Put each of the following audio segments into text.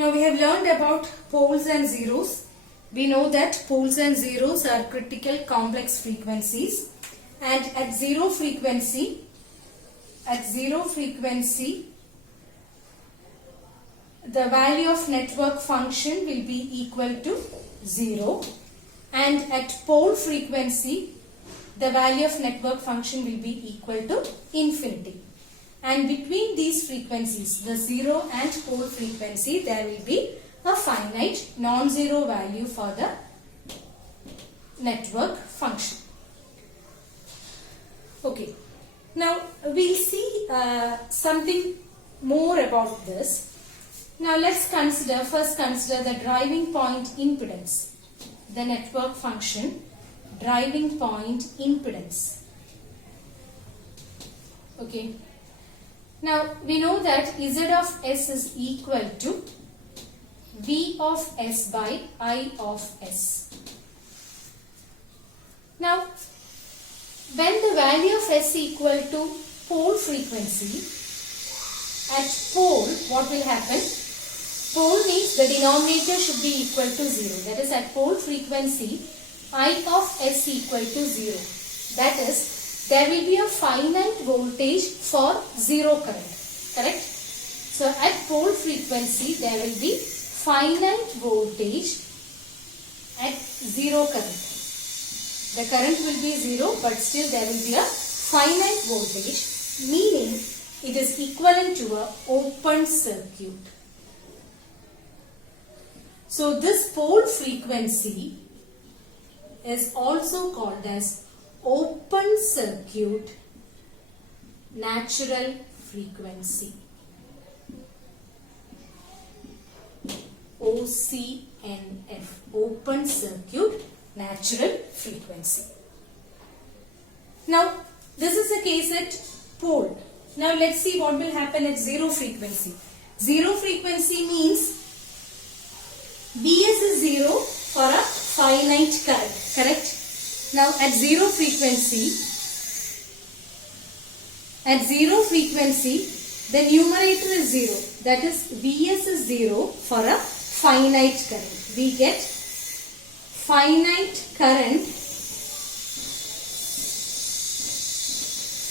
Now we have learned about poles and zeros. We know that poles and zeros are critical complex frequencies, and at zero frequency, the value of network function will be equal to 0, and at pole frequency the value of network function will be equal to infinity. And between these frequencies, the 0 and pole frequency, there will be a finite non-zero value for the network function. Okay, now we'll see something more about this. Now let's first consider the driving point impedance, the network function driving point impedance. Okay. Now we know that Z of S is equal to V of S by I of S. Now when the value of S equal to pole frequency, at pole what will happen? Pole means the denominator should be equal to 0. That is, at pole frequency I of S equal to 0. That is, there will be a finite voltage for zero current. Correct? So at pole frequency there will be finite voltage at zero current. The current will be 0, but still there will be a finite voltage, meaning it is equivalent to an open circuit. So this pole frequency is also called as open circuit natural frequency, OCNF, open circuit natural frequency. Now this is the case at pole. Now let's see what will happen at zero frequency. Zero frequency means Vs is 0 for a finite current, correct? Now at zero frequency, the numerator is 0. That is, Vs is 0 for a finite current. We get finite current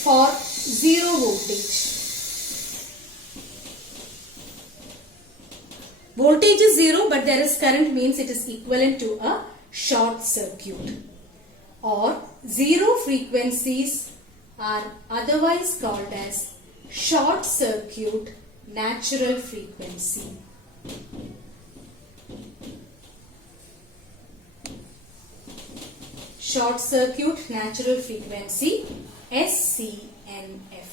for zero voltage. Voltage is 0, but there is current, means it is equivalent to a short circuit. Or zero frequencies are otherwise called as short circuit natural frequency. Short circuit natural frequency, SCNF.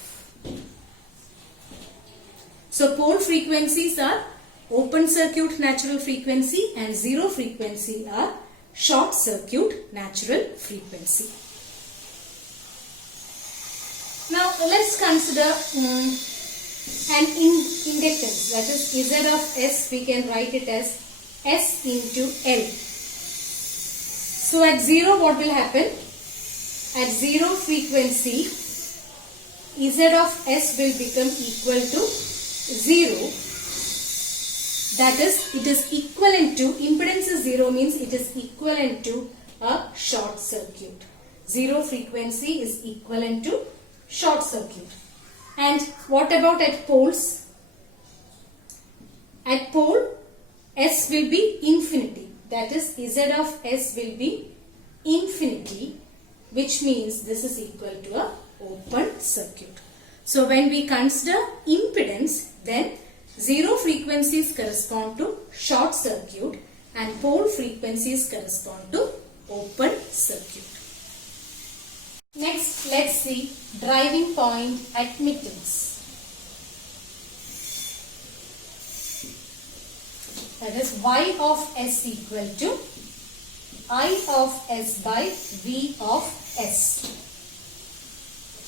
So pole frequencies are open circuit natural frequency and zero frequency are short circuit natural frequency. Now let's consider an inductance, that is Z of S, we can write it as S into L. So at 0 what will happen? At zero frequency Z of S will become equal to 0. That is, it is equivalent to, impedance is 0 means it is equivalent to a short circuit. Zero frequency is equivalent to short circuit. And what about at poles? At pole, S will be infinity. That is, Z of S will be infinity, which means this is equal to a open circuit. So when we consider impedance, then zero frequencies correspond to short circuit and pole frequencies correspond to open circuit. Next, let's see driving point admittance. That is, Y of S equal to I of S by V of S.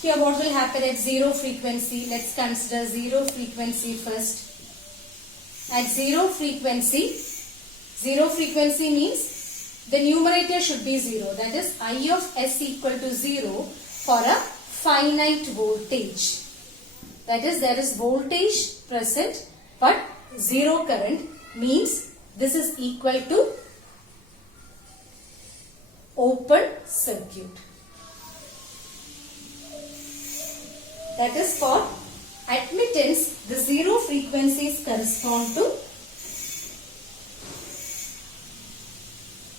Here what will happen at zero frequency? Let's consider zero frequency first. At zero frequency means the numerator should be 0. That is, I of S equal to 0 for a finite voltage. That is, there is voltage present but zero current. means this is equal to open circuit. That is, for admittance, the zero frequencies correspond to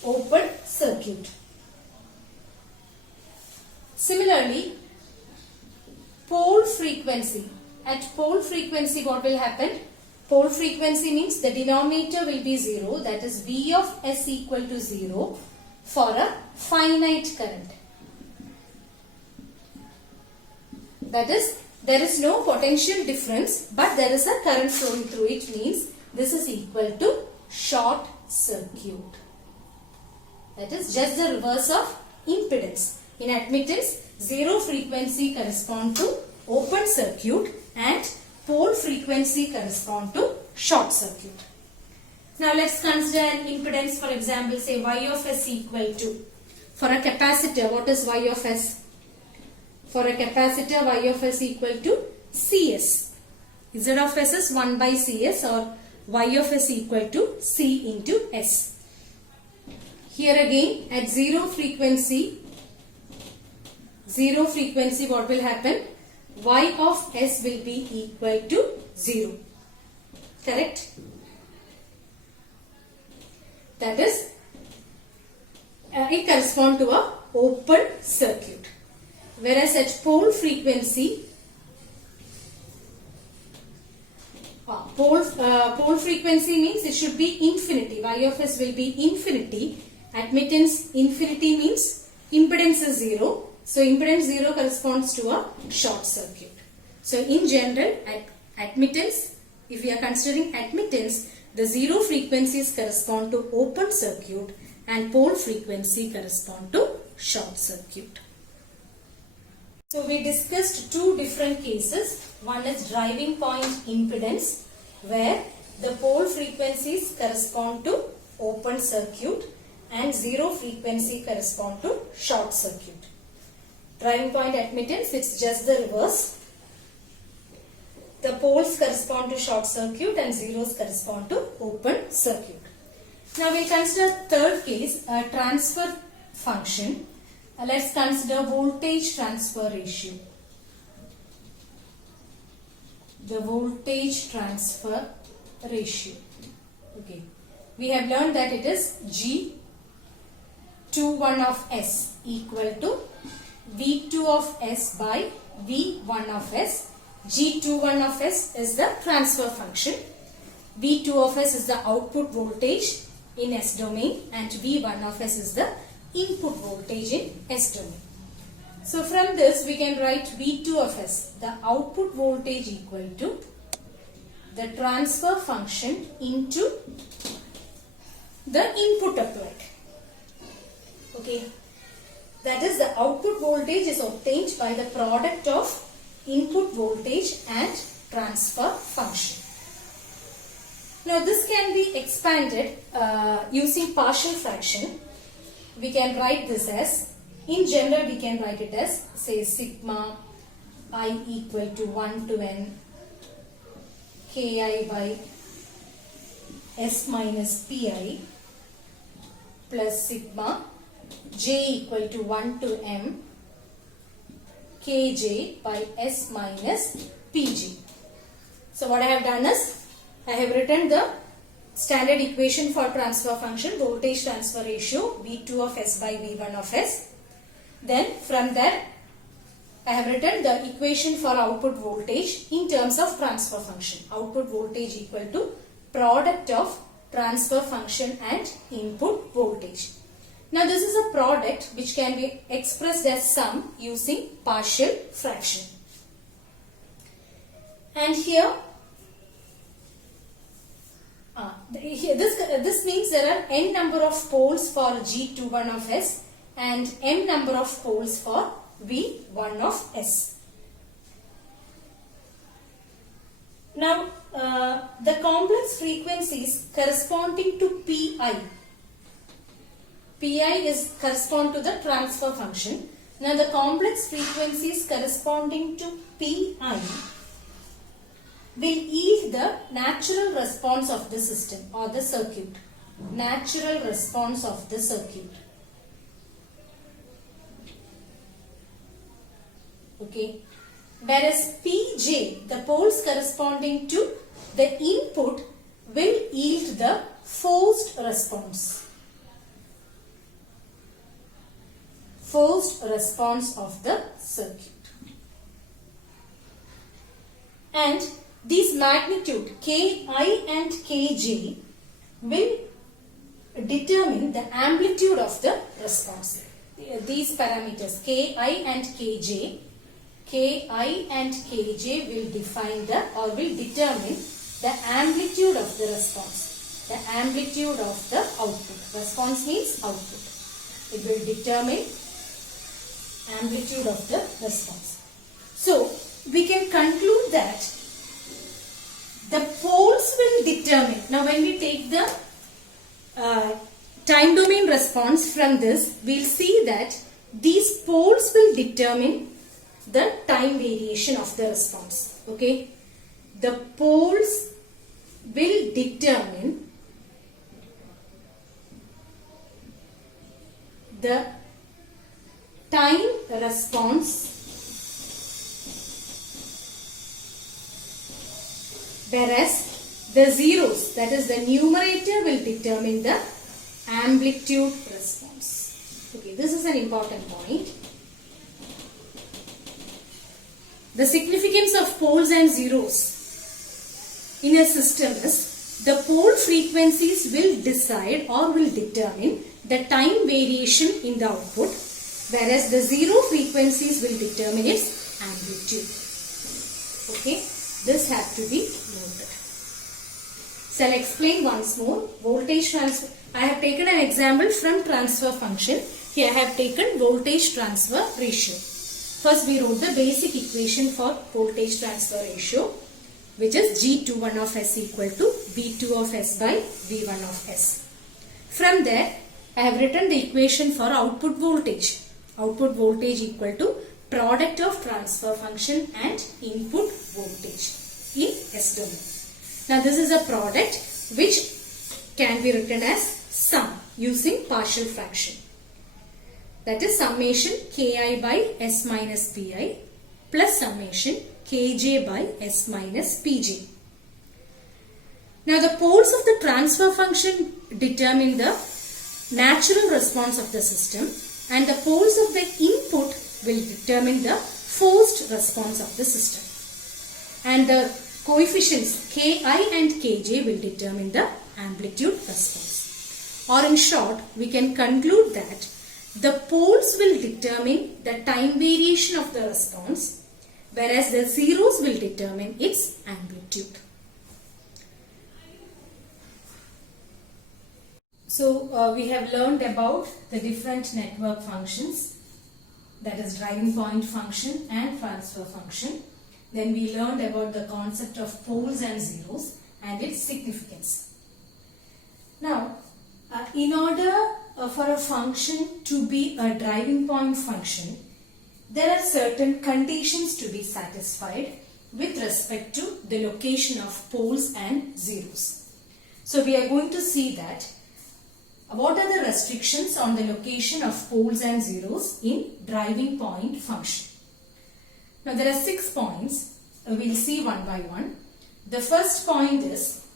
open circuit. Similarly, pole frequency. At pole frequency, what will happen? Pole frequency means the denominator will be 0, that is V of S equal to 0 for a finite current. That is, there is no potential difference, but there is a current flowing through it, means this is equal to short circuit. That is just the reverse of impedance. In admittance, zero frequency correspond to open circuit and pole frequency correspond to short circuit. Now let's consider an impedance. For example, say Y of S equal to, for a capacitor, what is Y of S? For a capacitor, Y of S equal to Cs. Z of S is 1 by Cs, or Y of S equal to C into S. Here again, at zero frequency, what will happen? Y of S will be equal to 0. Correct? That is, it corresponds to a open circuit. Whereas at pole frequency, pole frequency means it should be infinity. Y of S will be infinity. Admittance infinity means impedance is 0. So impedance 0 corresponds to a short circuit. So in general, at admittance, if we are considering admittance, the zero frequencies correspond to open circuit and pole frequency correspond to short circuit. So we discussed two different cases. One is driving point impedance, where the pole frequencies correspond to open circuit and zero frequency correspond to short circuit. Driving point admittance, it's just the reverse. The poles correspond to short circuit and zeros correspond to open circuit. Now we'll consider third case, a transfer function. Let's consider voltage transfer ratio. The voltage transfer ratio. Okay. We have learned that it is G21 of S equal to V2 of S by V1 of S. G21 of S is the transfer function. V2 of S is the output voltage in S domain and V1 of S is the input voltage in S domain. So from this we can write V2 of S, the output voltage equal to the transfer function into the input applied. Okay. That is, the output voltage is obtained by the product of input voltage and transfer function. Now this can be expanded using partial fraction. We can write this as, in general we can write it as, say, sigma I equal to 1 to n Ki by S minus Pi plus sigma j equal to 1 to m Kj by S minus Pj. So what I have done is, I have written the standard equation for transfer function, voltage transfer ratio, V2 of S by V1 of S. Then from there, I have written the equation for output voltage in terms of transfer function. Output voltage equal to product of transfer function and input voltage. Now this is a product which can be expressed as sum using partial fraction. And here, this means there are n number of poles for G21 of S and m number of poles for V1 of S. Now the complex frequencies corresponding to Pi. Pi is correspond to the transfer function. Now the complex frequencies corresponding to Pi will yield the natural response of the system or the circuit. Natural response of the circuit. Okay. Whereas Pj, the poles corresponding to the input, will yield the forced response. Forced response of the circuit. And these magnitude Ki and Kj will determine the amplitude of the response. These parameters Ki and Kj, will define the or will determine the amplitude of the response. The amplitude of the output. Response means output. It will determine amplitude of the response. So we can conclude that the poles will determine. Now when we take the time domain response from this, we'll see that these poles will determine the time variation of the response. Okay, the poles will determine the time response, whereas the zeros, that is the numerator, will determine the amplitude response. Okay, this is an important point. The significance of poles and zeros in a system is the pole frequencies will decide or will determine the time variation in the output, whereas the zero frequencies will determine its amplitude. Okay, this has to be noted. So I'll explain once more. Voltage transfer. I have taken an example from transfer function. Here I have taken voltage transfer ratio. First we wrote the basic equation for voltage transfer ratio, which is G21 of S equal to V2 of S by V1 of S. From there I have written the equation for output voltage. Output voltage equal to product of transfer function and input voltage in S domain. Now this is a product which can be written as sum using partial fraction. That is summation Ki by S minus Pi plus summation Kj by S minus Pj. Now the poles of the transfer function determine the natural response of the system, and the poles of the input will determine the forced response of the system. And the coefficients Ki and Kj will determine the amplitude response. Or in short, we can conclude that the poles will determine the time variation of the response, whereas the zeros will determine its amplitude. So we have learned about the different network functions, that is driving point function and transfer function. Then we learned about the concept of poles and zeros and its significance. Now, in order for a function to be a driving point function, there are certain conditions to be satisfied with respect to the location of poles and zeros. So we are going to see that what are the restrictions on the location of poles and zeros in driving point function. Now there are 6 points. We'll see one by one. The first point is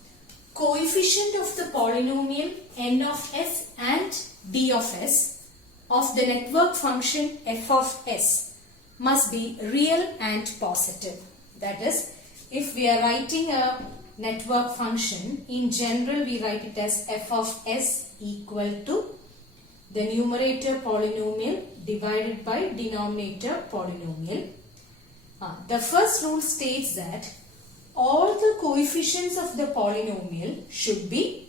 coefficient of the polynomial n of s and d of s of the network function f of s must be real and positive. That is, if we are writing a network function, in general we write it as f of s equal to the numerator polynomial divided by denominator polynomial. The first rule states that all the coefficients of the polynomial should be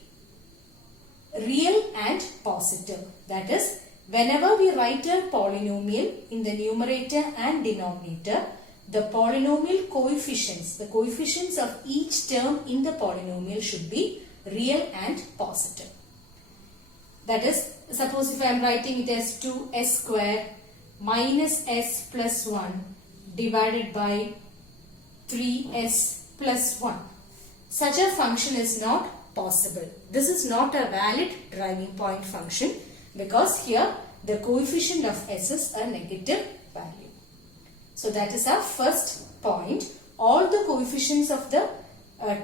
real and positive. That is, whenever we write a polynomial in the numerator and denominator, the polynomial coefficients, the coefficients of each term in the polynomial should be real and positive. That is, suppose if I am writing it as 2s square minus s plus 1 divided by 3s plus 1. Such a function is not possible. This is not a valid driving point function because here the coefficient of s is a negative value. So that is our first point. All the coefficients of the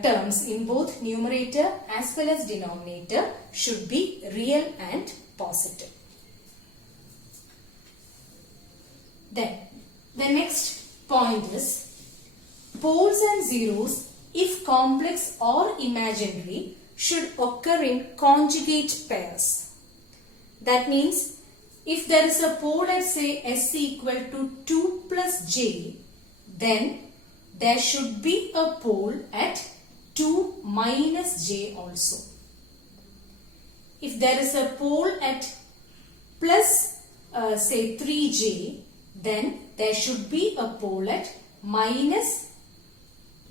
terms in both numerator as well as denominator should be real and positive. Then the next point is poles and zeros, if complex or imaginary, should occur in conjugate pairs. That means if there is a pole at say s equal to 2 plus j, then there should be a pole at 2 minus j also. If there is a pole at plus say 3j, then there should be a pole at minus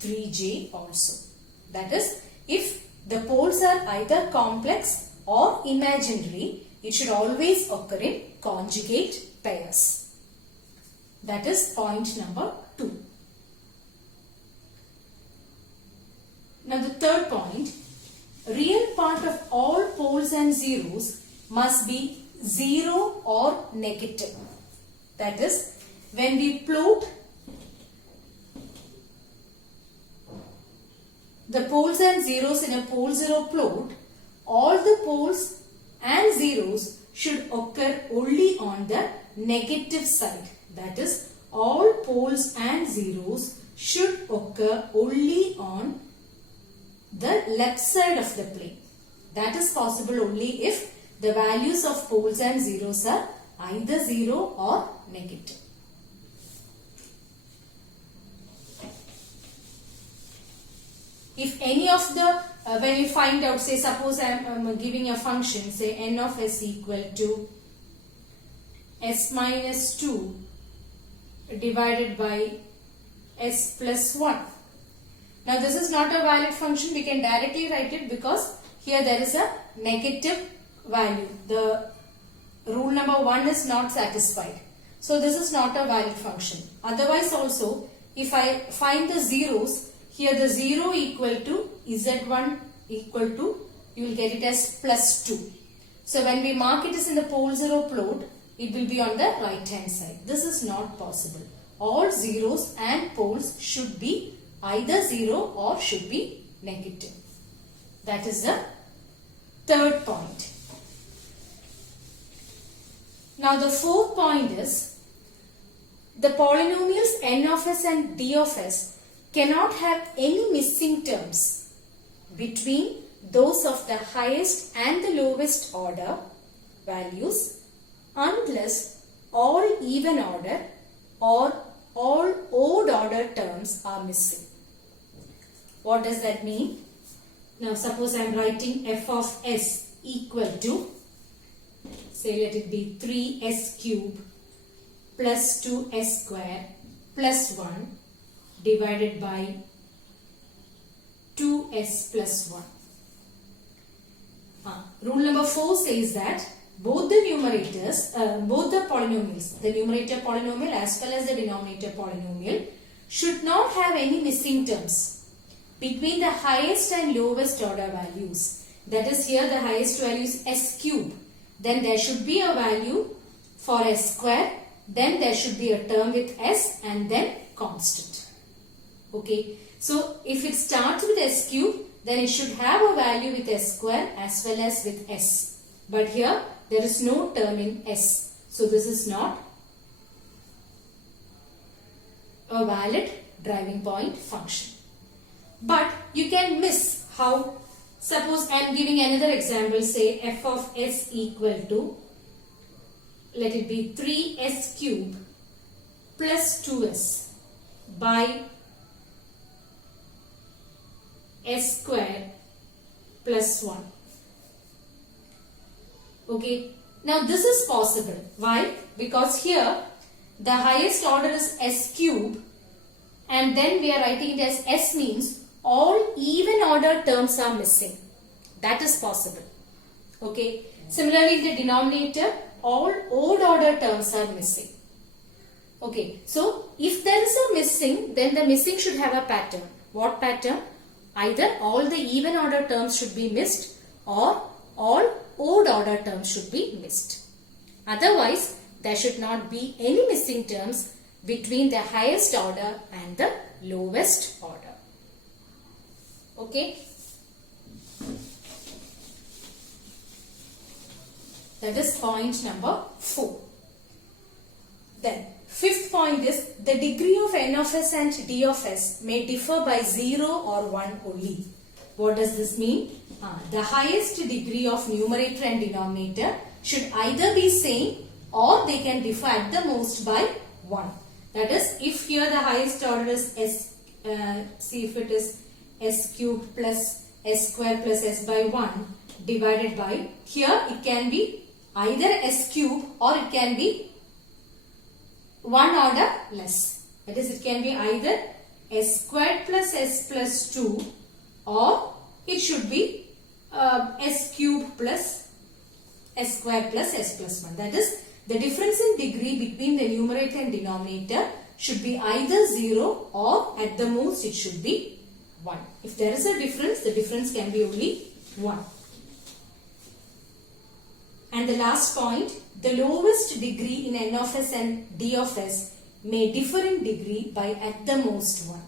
3j also. That is, if the poles are either complex or imaginary, it should always occur in conjugate pairs. That is point number 2. Now the third point, real part of all poles and zeros must be 0 or negative. That is, when we plot the poles and zeros in a pole 0 plot, all the poles and zeros should occur only on the negative side. That is, all poles and zeros should occur only on the left side of the plane. That is possible only if the values of poles and zeros are either 0 or negative. If any of the, when you find out, say suppose I am giving a function, say n of s equal to s minus 2 divided by s plus 1. Now this is not a valid function, we can directly write it because here there is a negative value. The rule number 1 is not satisfied. So this is not a valid function. Otherwise also, if I find the zeros, here the 0 equal to z1 equal to, you will get it as plus 2. So when we mark it as in the pole 0 plot, it will be on the right hand side. This is not possible. All zeros and poles should be either 0 or should be negative. That is the third point. Now the fourth point is, the polynomials n of s and d of s cannot have any missing terms between those of the highest and the lowest order values unless all even order or all odd order terms are missing. What does that mean? Now suppose I am writing f of s equal to, say let it be 3s cube plus 2s square plus 1 divided by 2s plus 1. Rule number 4 says that both the numerators, both the polynomials, the numerator polynomial as well as the denominator polynomial, should not have any missing terms between the highest and lowest order values. That is, here the highest value is s cube. Then there should be a value for s square. Then there should be a term with s and then constant. Okay. So if it starts with s cube, then it should have a value with s square as well as with s. But here there is no term in s. So this is not a valid driving point function. But you can miss how, suppose I am giving another example, say f of s equal to, let it be 3s cube plus 2s by s square plus 1. Okay. Now this is possible. Why? Because here the highest order is s cube and then we are writing it as s means all even order terms are missing. That is possible. Okay. Similarly in the denominator, all odd order terms are missing. Okay. So if there is a missing, then the missing should have a pattern. What pattern? Either all the even order terms should be missed or all odd order terms should be missed. Otherwise, there should not be any missing terms between the highest order and the lowest order. Okay? That is point number 4. Then, fifth point is the degree of n of s and d of s may differ by 0 or 1 only. What does this mean? The highest degree of numerator and denominator should either be same or they can differ at the most by 1. That is, if here the highest order is s, see if it is s cubed plus s square plus s by 1 divided by, here it can be either s cube or it can be one order less. That is, it can be either s squared plus s plus 2 or it should be s cube plus s squared plus s plus 1. That is, the difference in degree between the numerator and denominator should be either 0 or at the most it should be 1. If there is a difference, the difference can be only 1. And the last point, the lowest degree in n of s and d of s may differ in degree by at the most 1.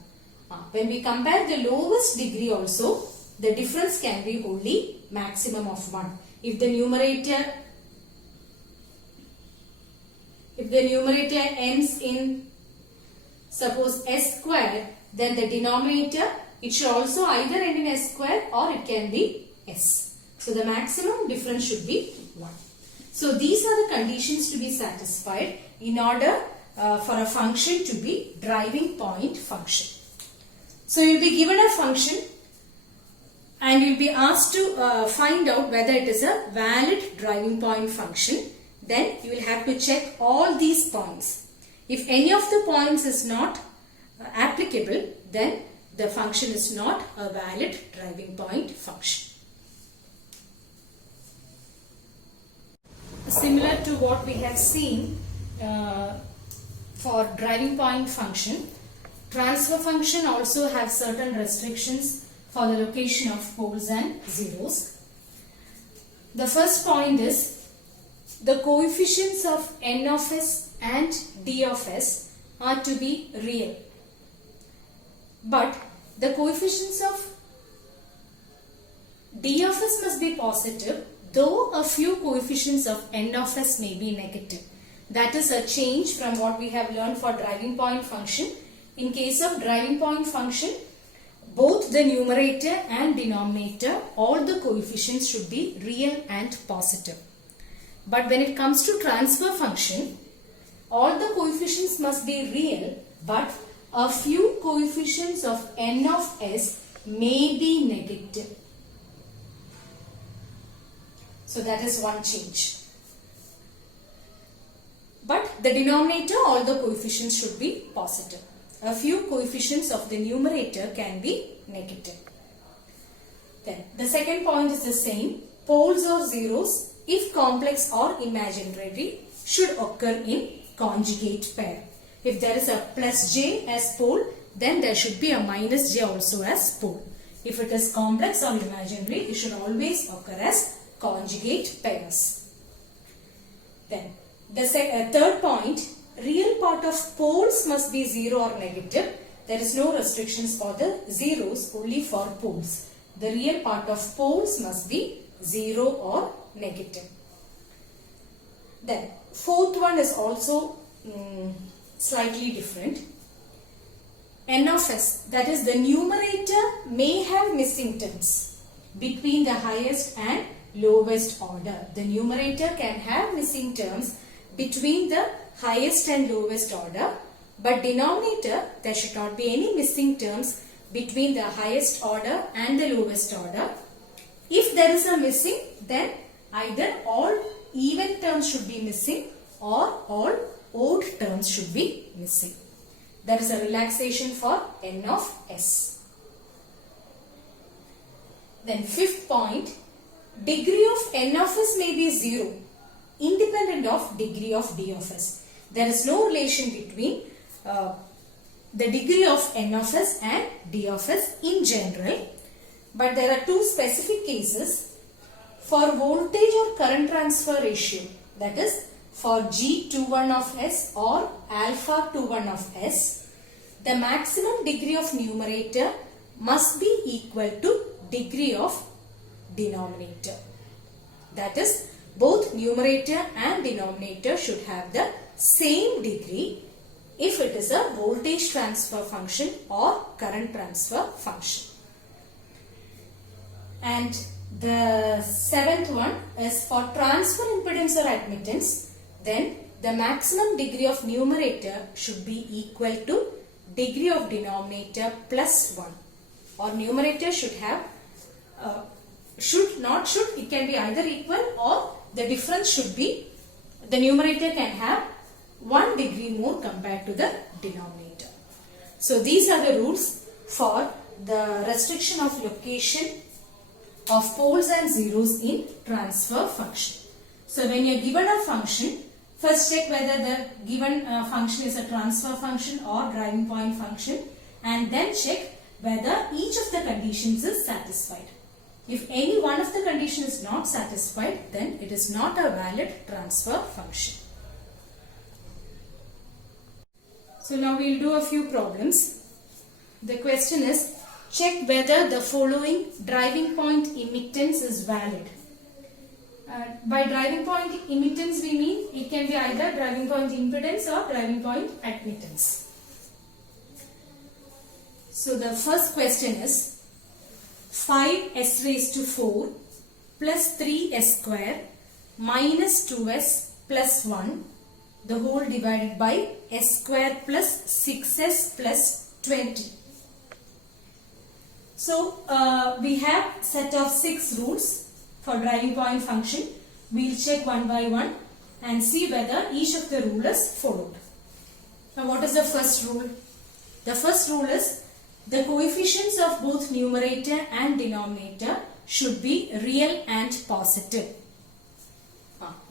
When we compare the lowest degree also, the difference can be only maximum of 1. If the numerator ends in suppose s square, then the denominator, it should also either end in s square or it can be s. So the maximum difference should be 1. So these are the conditions to be satisfied in order for a function to be driving point function. So you will be given a function and you will be asked to find out whether it is a valid driving point function. Then you will have to check all these points. If any of the points is not applicable, then the function is not a valid driving point function. Similar to what we have seen for driving point function, transfer function also has certain restrictions for the location of poles and zeros. The first point is the coefficients of n of s and d of s are to be real. But the coefficients of d of s must be positive, though a few coefficients of n of s may be negative. That is a change from what we have learned for driving point function. In case of driving point function, both the numerator and denominator, all the coefficients should be real and positive. But when it comes to transfer function, all the coefficients must be real, but a few coefficients of n of s may be negative. So that is one change. But the denominator, all the coefficients should be positive. A few coefficients of the numerator can be negative. Then the second point is the same. Poles or zeros, if complex or imaginary, should occur in conjugate pair. If there is a plus j as pole, then there should be a minus j also as pole. If it is complex or imaginary, it should always occur as conjugate pairs. Then the third point, real part of poles must be 0 or negative. There is no restrictions for the zeros, only for poles. The real part of poles must be 0 or negative. Then fourth one is also slightly different. N of s, that is the numerator may have missing terms between the highest and lowest order. The numerator can have missing terms between the highest and lowest order, but denominator, there should not be any missing terms between the highest order and the lowest order. If there is a missing, then either all even terms should be missing or all odd terms should be missing. There is a relaxation for n of s. Then fifth point, degree of n of s may be 0 independent of degree of d of s. There is no relation between the degree of n of s and d of s in general. But there are two specific cases for voltage or current transfer ratio, that is for G21 of s or alpha 21 of s, the maximum degree of numerator must be equal to degree of denominator. That is, both numerator and denominator should have the same degree if it is a voltage transfer function or current transfer function. And the seventh one is for transfer impedance or admittance, then the maximum degree of numerator should be equal to degree of denominator plus 1, or numerator should have it can be either equal or the difference should be, the numerator can have 1 degree more compared to the denominator. So these are the rules for the restriction of location of poles and zeros in transfer function. So when you are given a function, first check whether the given function is a transfer function or driving point function, and then check whether each of the conditions is satisfied. If any one of the conditions is not satisfied, then it is not a valid transfer function. So now we will do a few problems. The question is, check whether the following driving point immitance is valid. By driving point immitance we mean it can be either driving point impedance or driving point admittance. So the first question is 5s raised to 4 plus 3s square minus 2s plus 1 the whole divided by s square plus 6s plus 20. So we have set of 6 rules for driving point function. We will check one by one and see whether each of the rule is followed. Now what is the first rule? The first rule is the coefficients of both numerator and denominator should be real and positive.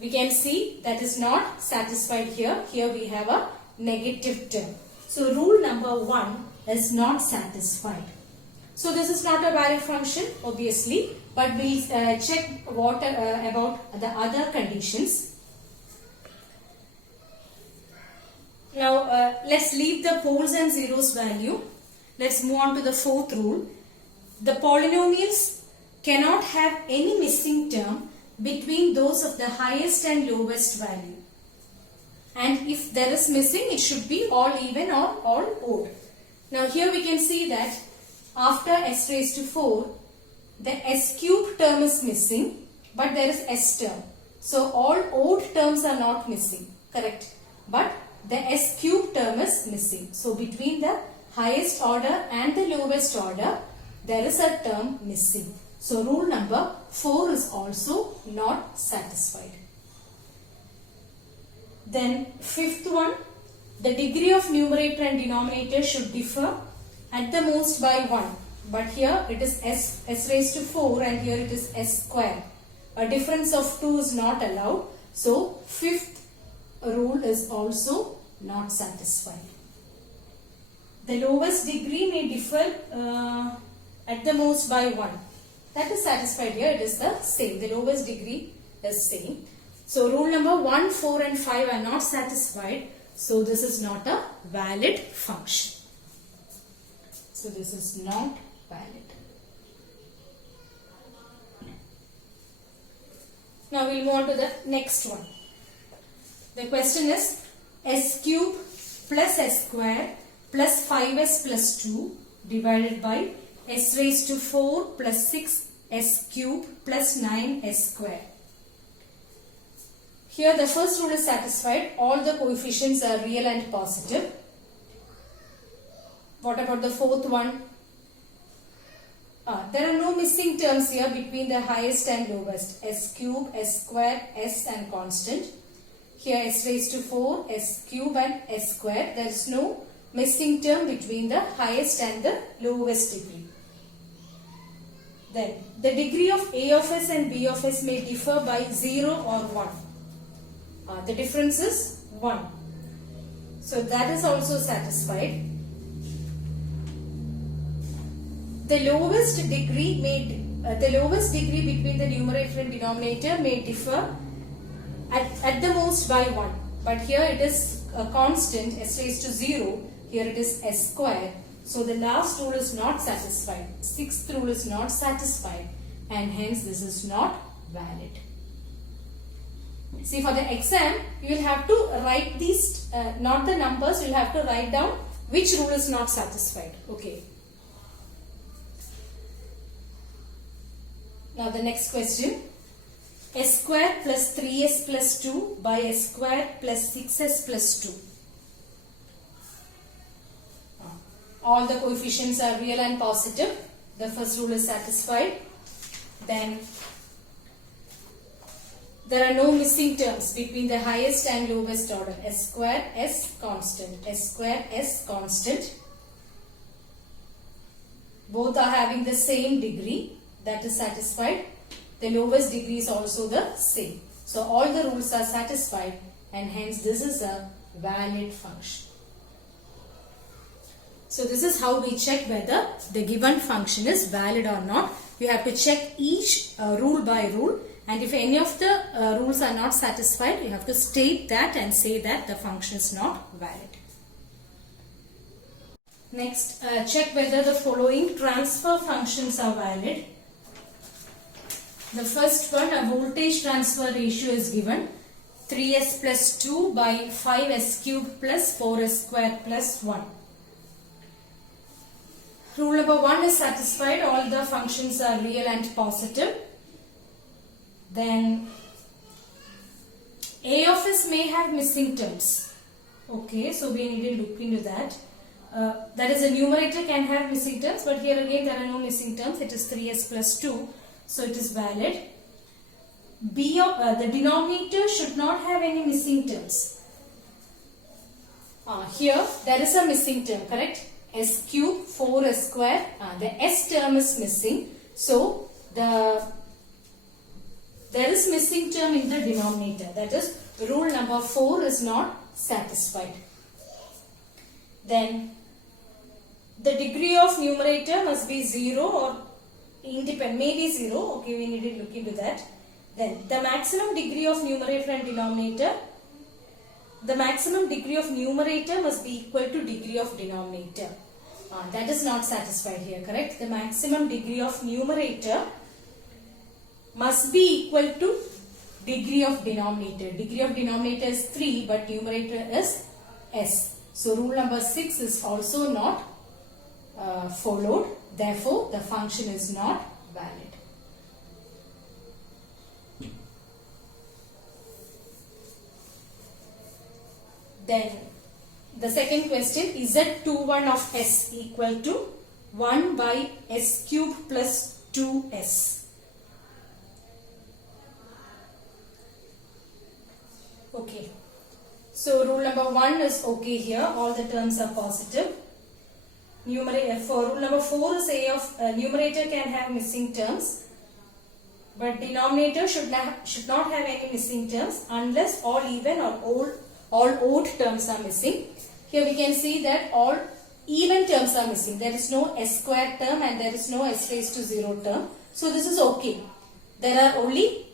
We can see that is not satisfied here. Here we have a negative term. So rule number 1 is not satisfied. So this is not a valid function obviously, but we will check what about the other conditions. Now let's leave the poles and zeros value. Let's move on to the fourth rule. The polynomials cannot have any missing term between those of the highest and lowest value. And if there is missing, it should be all even or all odd. Now here we can see that after s raised to 4, the s cube term is missing, but there is s term. So all odd terms are not missing, correct? But the s cube term is missing. So between the highest order and the lowest order, there is a term missing. So rule number 4 is also not satisfied. Then fifth one, the degree of numerator and denominator should differ at the most by 1. But here it is s raised to 4 and here it is s square. A difference of 2 is not allowed. So fifth rule is also not satisfied. The lowest degree may differ at the most by 1. That is satisfied here. It is the same. The lowest degree is same. So rule number 1, 4 and 5 are not satisfied. So this is not a valid function. So this is not valid. Now we will move on to the next one. The question is s cube plus s square plus 5s plus 2 divided by s raised to 4 plus 6s cube plus 9s square. Here the first rule is satisfied. All the coefficients are real and positive. What about the fourth one? There are no missing terms here between the highest and lowest. S cube, s square, s and constant. Here s raised to 4, s cube and s square. There is no missing term between the highest and the lowest degree. Then the degree of a of s and b of s may differ by 0 or 1. The difference is 1. So that is also satisfied. the lowest degree between the numerator and denominator may differ at the most by 1. But here it is a constant s raised to 0. Here it is s square. So the last rule is not satisfied. Sixth rule is not satisfied, and hence this is not valid. See, for the exam, you will have to write these, not the numbers, you will have to write down which rule is not satisfied. Okay. Now the next question. S square plus 3s plus 2 by s square plus 6s plus 2. All the coefficients are real and positive. The first rule is satisfied. Then there are no missing terms between the highest and lowest order. S square, s constant. S square, s constant. Both are having the same degree. That is satisfied. The lowest degree is also the same. So all the rules are satisfied, and hence this is a valid function. So this is how we check whether the given function is valid or not. You have to check each rule by rule, and if any of the rules are not satisfied, you have to state that and say that the function is not valid. Next, check whether the following transfer functions are valid. The first one, a voltage transfer ratio is given. 3s plus 2 by 5s cubed plus 4s square plus 1. Rule number 1 is satisfied. All the functions are real and positive. Then a of s may have missing terms. Okay, so we need to look into that. That is, a numerator can have missing terms, but here again there are no missing terms. It is 3s plus 2. So it is valid. The denominator should not have any missing terms. Here there is a missing term, correct? S cube 4s square. The s term is missing. So there is missing term in the denominator. That is, rule number 4 is not satisfied. Then the degree of numerator must be 0 or independent, maybe 0. Okay, we need to look into that. Then the maximum degree of numerator and denominator, the maximum degree of numerator must be equal to degree of denominator. That is not satisfied here, correct? The maximum degree of numerator must be equal to degree of denominator. Degree of denominator is 3, but numerator is s. So rule number 6 is also not followed. Therefore, the function is not valid. Then the second question, is Z21 of s equal to 1 by s cube plus 2s? Okay. So rule number 1 is okay here. All the terms are positive. For rule number 4 is numerator can have missing terms, but denominator should not have any missing terms unless all even or all odd terms are missing. Here we can see that all even terms are missing. There is no s square term and there is no s raised to 0 term. So this is okay. There are only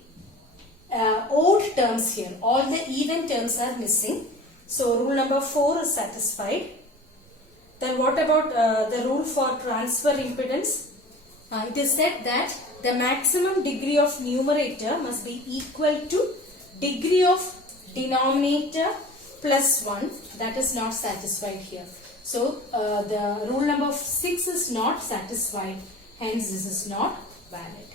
odd terms here. All the even terms are missing. So rule number 4 is satisfied. Then what about the rule for transfer impedance? It is said that the maximum degree of numerator must be equal to degree of denominator plus 1. That is not satisfied here. So the rule number 6 is not satisfied. Hence this is not valid.